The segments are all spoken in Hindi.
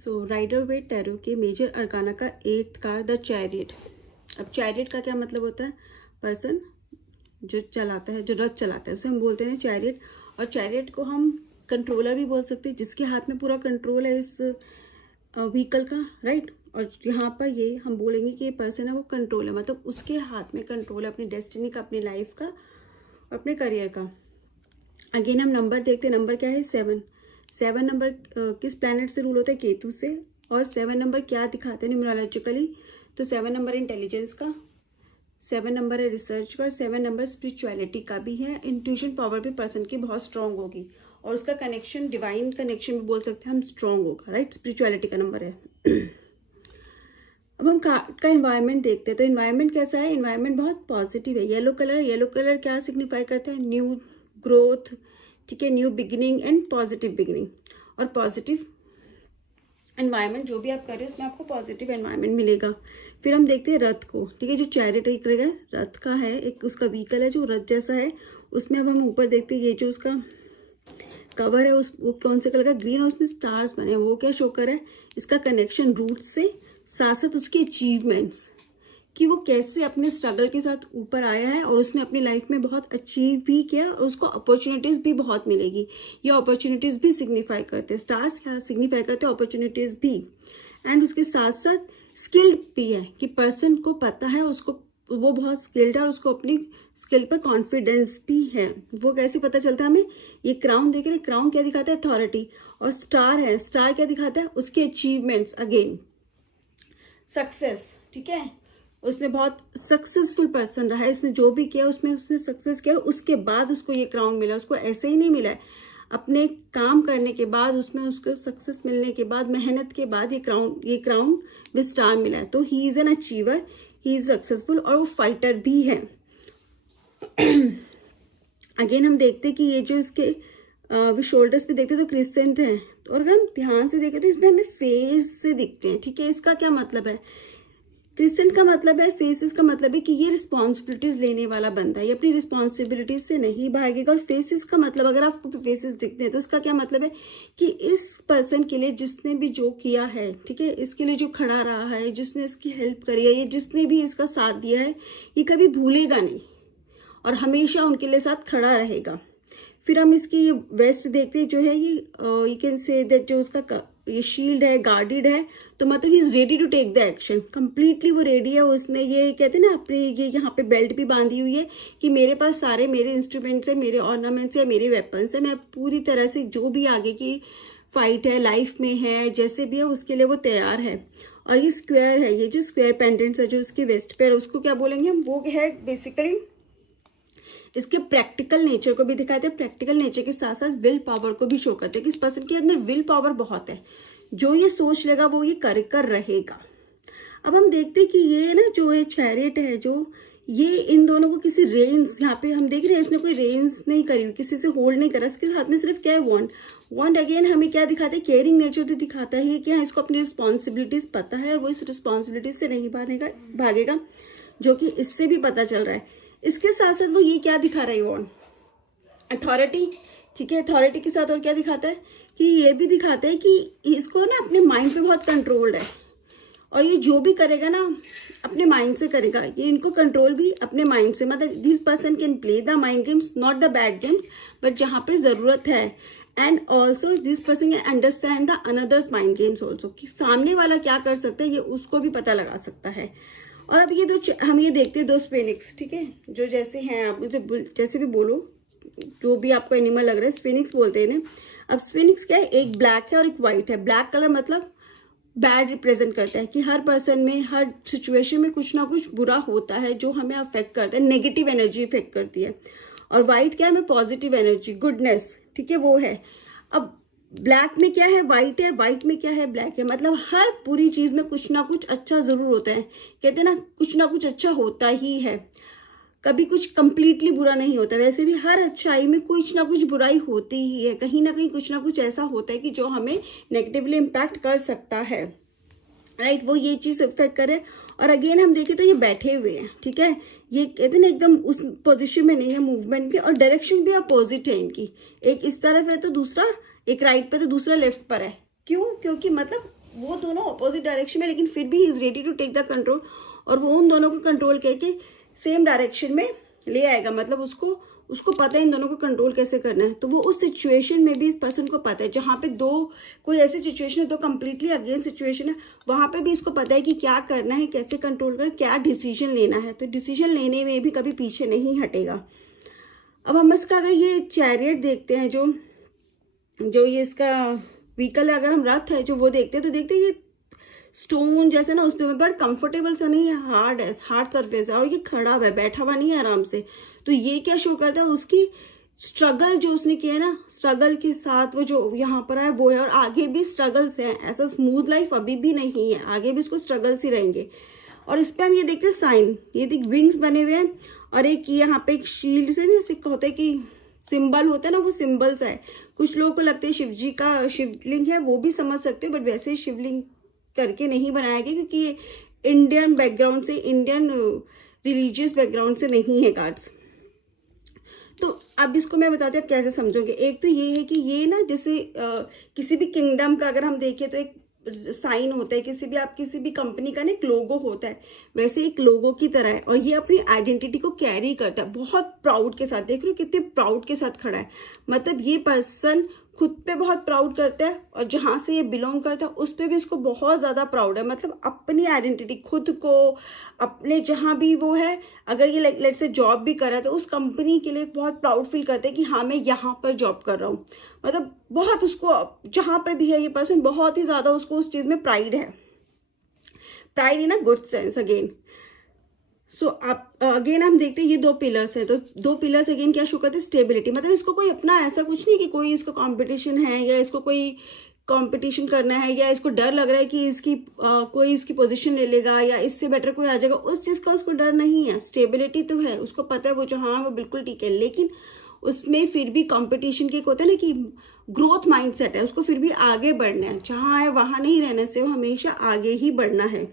सो राइडर वेट टैरो के मेजर अरकाना का 8th कार्ड द चैरियट। अब चैरियट का क्या मतलब होता है? पर्सन जो चलाता है, जो रथ चलाता है, उसे हम बोलते हैं चैरियट। और चैरियट को हम कंट्रोलर भी बोल सकते हैं, जिसके हाथ में पूरा कंट्रोल है इस व्हीकल का, राइट। और यहाँ पर ये हम बोलेंगे कि ये पर्सन है वो कंट्रोल है, मतलब उसके हाथ में कंट्रोल है अपनी डेस्टिनी का, अपनी लाइफ का और अपने करियर का। अगेन हम नंबर देखते हैं, नंबर क्या है? 7। 7 नंबर किस प्लैनेट से रूल होता है? केतु से। और 7 नंबर क्या दिखाते हैं न्यूमरोलॉजिकली? तो 7 नंबर इंटेलिजेंस का, 7 नंबर है रिसर्च का, 7 नंबर स्पिरिचुअलिटी का भी है। इंट्यूशन पावर भी पर्सन की बहुत स्ट्रांग होगी और उसका कनेक्शन, डिवाइन कनेक्शन भी बोल सकते हैं हम, स्ट्रांग होगा, राइट। स्पिरिचुअलिटी का नंबर है। अब हम कार्ड का इन्वायरमेंट देखते हैं, तो इन्वायरमेंट कैसा है? इन्वायरमेंट बहुत पॉजिटिव है। येलो कलर, येलो कलर क्या सिग्निफाई करता है? न्यू ग्रोथ, ठीक है, new beginning and positive beginning. और पॉजिटिव एनवायरनमेंट जो भी आप कर रहे हो उसमें आपको पॉजिटिव एनवायरनमेंट मिलेगा। फिर हम देखते हैं रथ को, ठीक है, जो चैरियट एक रथ का है, एक उसका व्हीकल है जो रथ जैसा है। उसमें अब हम ऊपर देखते हैं, ये जो उसका कवर है उस वो कौन से कलर का? ग्रीन। और उसमें स्टार्स बने हैं, वो क्या शो कर रहा है? इसका कनेक्शन रूट से, साथ साथ उसकी अचीवमेंट्स, कि वो कैसे अपने स्ट्रगल के साथ ऊपर आया है और उसने अपनी लाइफ में बहुत अचीव भी किया और उसको अपॉर्चुनिटीज भी बहुत मिलेगी। ये अपॉर्चुनिटीज भी सिग्निफाई करते हैं, स्टार्स क्या सिग्निफाई करते हैं? अपॉर्चुनिटीज भी। एंड उसके साथ साथ स्किल्ड भी है, कि पर्सन को पता है, उसको वो बहुत स्किल्ड है और उसको अपनी स्किल पर कॉन्फिडेंस भी है। वो कैसे पता चलता है हमें? ये क्राउन देख रहे, क्राउन क्या दिखाता है? अथॉरिटी। और स्टार है, स्टार क्या दिखाता है? उसके अचीवमेंट्स, अगेन सक्सेस, ठीक है। उसने बहुत सक्सेसफुल पर्सन रहा है, इसने जो भी किया उसमें उसने सक्सेस किया और उसके बाद उसको ये क्राउन मिला। उसको ऐसे ही नहीं मिला है, अपने काम करने के बाद, उसमें उसको सक्सेस मिलने के बाद, मेहनत के बाद ये क्राउन विद स्टार मिला है। तो he is an achiever, he is successful और वो फाइटर भी है। अगेन हम देखते कि ये जो इसके शोल्डर्स पे देखते तो क्रिसेंट है, और अगर हम ध्यान से देखें तो इसमें हमें फेस से दिखते हैं, ठीक है। इसका क्या मतलब है? क्रिसेंट का मतलब है, फेसेस का मतलब है कि ये रिस्पॉन्सिबिलिटीज लेने वाला बंदा है, ये अपनी रिस्पॉन्सिबिलिटीज से नहीं भागेगा। और फेसेस का मतलब, अगर आपको फेसेस दिखते हैं तो इसका क्या मतलब है? कि इस पर्सन के लिए जिसने भी जो किया है, ठीक है, इसके लिए जो खड़ा रहा है, जिसने इसकी हेल्प करी है, ये जिसने भी इसका साथ दिया है, ये कभी भूलेगा नहीं और हमेशा उनके लिए साथ खड़ा रहेगा। फिर हम इसकी ये वेस्ट देखते हैं, जो है ये यू कैन से दैट, जो उसका ये शील्ड है, गार्डेड है, तो मतलब he is ready to take the action. Completely वो रेडी है। उसने ये कहते हैं ना, अपने ये यहाँ पे बेल्ट भी बांधी हुई है कि मेरे पास सारे मेरे इंस्ट्रूमेंट्स है, मेरे ऑर्नामेंट्स है, मेरे वेपन्स है, मैं पूरी तरह से जो भी आगे की फाइट है, लाइफ में है, जैसे भी है, उसके लिए वो तैयार है। और ये स्क्वायर है, ये जो स्क्वायर पेंडेंट्स है जो उसके वेस्ट पे, उसको क्या बोलेंगे हम? वो है बेसिकली इसके प्रैक्टिकल नेचर को भी दिखाते हैं। प्रैक्टिकल नेचर के साथ साथ विल पावर को भी शो करते हैं कि इस पर्सन के अंदर विल पावर बहुत है, जो ये सोच लेगा वो ये कर रहेगा। अब हम देखते हैं कि ये ना जो है चैरियट है, जो ये इन दोनों को किसी रेंज, यहाँ पे हम देख रहे हैं इसने कोई रेंज नहीं करी हुई, किसी से होल्ड नहीं करा, इसके हाथ में सिर्फ क्या है? वॉन्ड। अगेन हमें क्या दिखाता है? केयरिंग नेचर तो दिखाता है कि हाँ, इसको अपनी रिस्पॉन्सिबिलिटीज पता है और वो इस रिस्पॉन्सिबिलिटीज से नहीं भागेगा, जो कि इससे भी पता चल रहा है। इसके साथ साथ वो ये क्या दिखा रहा है? वॉन्ड, अथॉरिटी, ठीक है। अथॉरिटी के साथ और क्या दिखाता है? कि ये भी दिखाता है कि इसको ना अपने माइंड पे बहुत कंट्रोल्ड है और ये जो भी करेगा ना अपने माइंड से करेगा। ये इनको कंट्रोल भी अपने माइंड से, मतलब this person can play the mind games, not the bad games, but जहाँ पे जरूरत है। And also this person can understand the another's mind games also, कि सामने वाला क्या कर सकता है ये उसको भी पता लगा सकता है। और अब ये हम ये देखते हैं 2 स्फिनिक्स, ठीक है, जो जैसे हैं, आप मुझे जैसे भी बोलो, जो भी आपको एनिमल लग रहा है, स्फिनिक्स बोलते हैं इन्हें। अब स्फिनिक्स क्या है? एक ब्लैक है और एक व्हाइट है। ब्लैक कलर मतलब बैड रिप्रेजेंट करता है कि हर पर्सन में, हर सिचुएशन में कुछ ना कुछ बुरा होता है जो हमें अफेक्ट करता है, नेगेटिव एनर्जी इफेक्ट करती है। और व्हाइट क्या है? हमें पॉजिटिव एनर्जी, गुडनेस, ठीक है, वो है। अब ब्लैक में क्या है? व्हाइट है। व्हाइट में क्या है? ब्लैक है। मतलब हर पूरी चीज में कुछ ना कुछ अच्छा जरूर होता है। कहते हैं ना, कुछ ना कुछ अच्छा होता ही है, कभी कुछ कंप्लीटली बुरा नहीं होता। वैसे भी हर अच्छाई में कुछ ना कुछ बुराई होती ही है, कहीं ना कहीं कुछ ना कुछ ऐसा होता है कि जो हमें नेगेटिवली इम्पैक्ट कर सकता है, राइट। वो ये चीज इफेक्ट करे। और अगेन हम देखें तो ये बैठे हुए हैं, ठीक है, ये कहते हैं ना एकदम उस पोजीशन में नहीं है मूवमेंट के, और डायरेक्शन भी अपोजिट है इनकी। एक इस तरफ है तो दूसरा, एक राइट पे तो दूसरा लेफ्ट पर है। क्यों? क्योंकि मतलब वो दोनों अपोजिट डायरेक्शन में, लेकिन फिर भी he is ready to take the control, और वो उन दोनों को कंट्रोल करके सेम डायरेक्शन में ले आएगा। मतलब उसको पता है इन दोनों को कंट्रोल कैसे करना है। तो वो उस सिचुएशन में भी इस पर्सन को पता है, जहाँ पे कोई ऐसी सिचुएशन है, दो कंप्लीटली अगेंस्ट सिचुएशन है, वहां पे भी इसको पता है कि क्या करना है, कैसे कंट्रोल कर, क्या डिसीजन लेना है। तो डिसीजन लेने में भी कभी पीछे नहीं हटेगा। अब हम इसका अगर ये चैरियट देखते हैं, जो ये इसका व्हीकल है, अगर हम रथ है जो वो देखते हैं, तो देखते हैं ये स्टोन जैसे ना, उस पर बट कंफर्टेबल सा नहीं है, हार्ड सरफेस है, और ये खड़ा हुआ है, बैठा हुआ नहीं है आराम से। तो ये क्या शो करता है, उसकी स्ट्रगल जो उसने किया है ना, स्ट्रगल के साथ वो जो यहाँ पर है वो है, और आगे भी स्ट्रगल्स हैं। ऐसा स्मूथ लाइफ अभी भी नहीं है, आगे भी उसको स्ट्रगल्स ही रहेंगे। और इस पे हम ये देखते हैं साइन, ये देख विंग्स बने हुए हैं, और एक यहाँ पे एक शील्ड से ना होता है कि सिंबल होता है ना, वो सिंबल्स है। कुछ लोगों को लगता है शिव जी का शिवलिंग है, वो भी समझ सकते हो, बट वैसे शिवलिंग करके नहीं बनाया गया, क्योंकि ये इंडियन बैकग्राउंड से, इंडियन रिलीजियस बैकग्राउंड से नहीं है कार्ड्स। तो अब इसको मैं बताती हूँ आप कैसे समझोगे। एक तो ये है कि ये ना जैसे किसी भी किंगडम का अगर हम देखें तो एक साइन होता है, किसी भी कंपनी का ना एक लोगो होता है, वैसे एक लोगो की तरह है, और ये अपनी आइडेंटिटी को कैरी करता है बहुत प्राउड के साथ। देख रहे हो कितने प्राउड के साथ खड़ा है। मतलब ये पर्सन खुद पे बहुत प्राउड करता है, और जहां से ये बिलोंग करता है उस पे भी इसको बहुत ज्यादा प्राउड है। मतलब अपनी आइडेंटिटी, खुद को, अपने जहां भी वो है, अगर ये लेट से जॉब भी कर रहा है तो उस कंपनी के लिए बहुत प्राउड फील करते हैं कि हाँ मैं यहाँ पर जॉब कर रहा हूँ। मतलब बहुत उसको, जहां पर भी है ये पर्सन, बहुत ही ज्यादा उसको उस चीज में प्राइड है। Pride in a good sense again. So आप अगेन हम देखते हैं ये दो पिलर्स हैं, तो दो पिलर्स अगेन क्या शो करते हैं, स्टेबिलिटी। मतलब इसको कोई अपना ऐसा कुछ नहीं कि कोई इसका कंपटीशन है, या इसको कोई कंपटीशन करना है, या इसको डर लग रहा है कि कोई इसकी पोजीशन ले लेगा, या इससे बेटर कोई आ जाएगा, उस चीज का उसको डर नहीं है। स्टेबिलिटी तो है, उसको पता है वो जहाँ वो बिल्कुल ठीक है, लेकिन उसमें फिर भी कंपटीशन के होता है ना कि ग्रोथ माइंडसेट है, उसको फिर भी आगे बढ़ना है, जहाँ है वहां नहीं रहने से, वो हमेशा आगे ही बढ़ना है।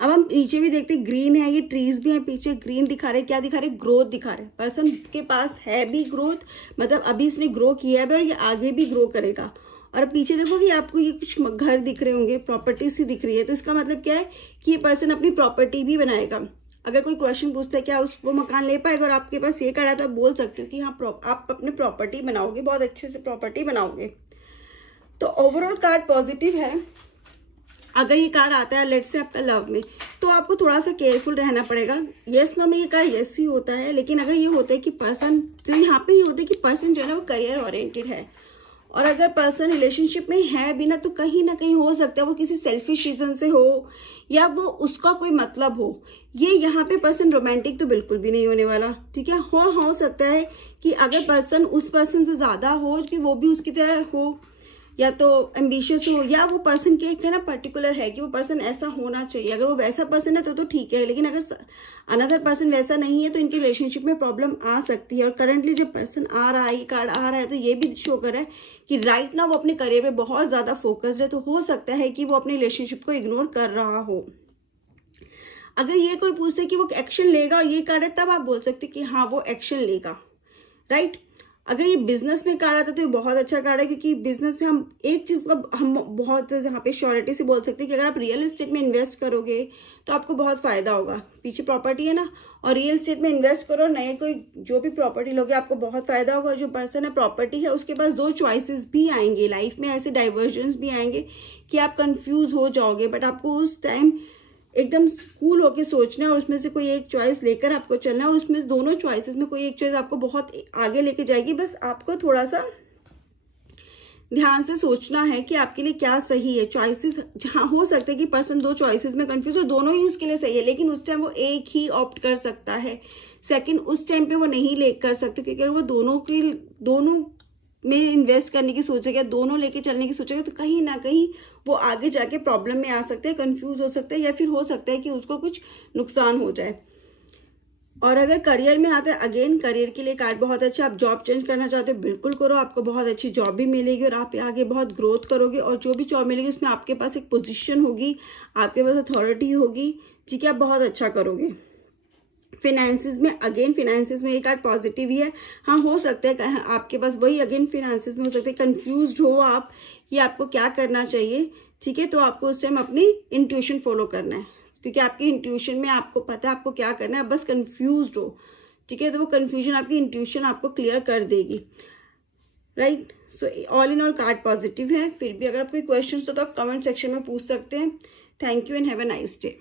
अब हम नीचे भी देखते हैं, ग्रीन है, ये ट्रीज भी हैं पीछे, ग्रीन दिखा रहे, क्या दिखा रहे, ग्रोथ दिखा रहे। पर्सन के पास है भी ग्रोथ, मतलब अभी इसने ग्रो किया है और ये आगे भी ग्रो करेगा। और पीछे देखो कि आपको ये कुछ घर दिख रहे होंगे, प्रॉपर्टी सी दिख रही है, तो इसका मतलब क्या है कि ये पर्सन अपनी प्रॉपर्टी भी बनाएगा। अगर कोई क्वेश्चन पूछता है क्या वो मकान ले पाएगा, और आपके पास ये कार्ड है, तो आप बोल सकते हो कि हाँ आप अपनी प्रॉपर्टी बनाओगे, बहुत अच्छे से प्रॉपर्टी बनाओगे। तो ओवरऑल कार्ड पॉजिटिव है। अगर ये कार्ड आता है लेट से आपका लव में, तो आपको थोड़ा सा केयरफुल रहना पड़ेगा। यस नो में ये कार्ड यस ही होता है, लेकिन अगर ये होता है कि पर्सन, तो यहाँ पे ये होता है कि पर्सन जो है ना वो करियर ओरिएंटेड है, और अगर पर्सन रिलेशनशिप में है भी ना, तो कहीं ना कहीं हो सकता है वो किसी सेल्फिश रीजन से हो, या वो उसका कोई मतलब हो। ये यहाँ पे पर्सन रोमांटिक तो बिल्कुल भी नहीं होने वाला, ठीक है। हो सकता है कि अगर पर्सन उस पर्सन से ज्यादा हो कि वो भी उसकी तरह हो, या तो एम्बिशियस हो, या वो पर्सन के एक है ना पर्टिकुलर है कि वो पर्सन ऐसा होना चाहिए। अगर वो वैसा पर्सन है तो ठीक है, लेकिन अगर अनदर पर्सन वैसा नहीं है तो इनकी रिलेशनशिप में प्रॉब्लम आ सकती है। और करंटली जब पर्सन आ रहा है, ये कार्ड आ रहा है, तो ये भी शो कर रहा है कि राइट ना वो अपने करियर पे बहुत ज्यादा फोकस्ड है, तो हो सकता है कि वो अपनी रिलेशनशिप को इग्नोर कर रहा हो। अगर ये कोई पूछते कि वो एक्शन लेगा और ये कार्ड है, तब आप बोल सकते कि हाँ वो एक्शन लेगा, राइट। अगर ये बिजनेस में कार्ड आता है तो ये बहुत अच्छा कार्ड है, क्योंकि बिजनेस में हम एक चीज का हम बहुत यहाँ पे श्योरिटी से बोल सकते हैं कि अगर आप रियल एस्टेट में इन्वेस्ट करोगे तो आपको बहुत फायदा होगा। पीछे प्रॉपर्टी है ना, और रियल एस्टेट में इन्वेस्ट करो, नए कोई जो भी प्रॉपर्टी लोगे आपको बहुत फायदा होगा। जो पर्सन है प्रॉपर्टी है, उसके पास दो चॉइसेस भी आएंगे लाइफ में, ऐसे डाइवर्जन्स भी आएंगे कि आप कंफ्यूज हो जाओगे, बट आपको उस टाइम एकदम कूल होके सोचना है और उसमें से कोई एक चॉइस लेकर आपको चलना है, और उसमें दोनों चॉइसेस में कोई एक चॉइस आपको बहुत आगे लेके जाएगी। बस आपको थोड़ा सा ध्यान से सोचना है कि आपके लिए क्या सही है। चॉइसेस जहाँ हो सकता है कि पर्सन दो चॉइसेस में कंफ्यूज हो, दोनों ही उसके लिए सही है, लेकिन उस टाइम वो एक ही ऑप्ट कर सकता है, सेकंड उस टाइम पे वो नहीं ले कर सकते, क्योंकि अगर वो दोनों में इन्वेस्ट करने की सोचेगा, दोनों लेके चलने की सोचेगा, तो कहीं ना कहीं वो आगे जाके प्रॉब्लम में आ सकता है, कंफ्यूज हो सकता है, या फिर हो सकता है कि उसको कुछ नुकसान हो जाए। और अगर करियर में आता है, अगेन करियर के लिए कार्ड बहुत अच्छा। आप जॉब चेंज करना चाहते हो बिल्कुल करो, आपको बहुत अच्छी जॉब भी मिलेगी और आप आगे बहुत ग्रोथ करोगे, और जो भी जॉब मिलेगी उसमें आपके पास एक पोजीशन होगी, आपके पास अथॉरिटी होगी, ठीक है, आप बहुत अच्छा करोगे। फिनेंसिस में, अगेन फिनेंसिस में ये कार्ड पॉजिटिव ही है। हाँ हो सकता है आपके पास वही अगेन फिनेंसिस में हो सकता है कंफ्यूज्ड हो आप कि आपको क्या करना चाहिए, ठीक है, तो आपको उस टाइम अपनी इंट्यूशन फॉलो करना है, क्योंकि आपकी इंट्यूशन में आपको पता है आपको क्या करना है, आप बस कंफ्यूज्ड हो, ठीक है, तो वो कंफ्यूजन आपकी इंट्यूशन आपको क्लियर कर देगी, right. So all in all card positive है। फिर भी अगर आप कोई क्वेश्चन हो तो आप कमेंट सेक्शन में पूछ सकते हैं। Thank you and have a nice day.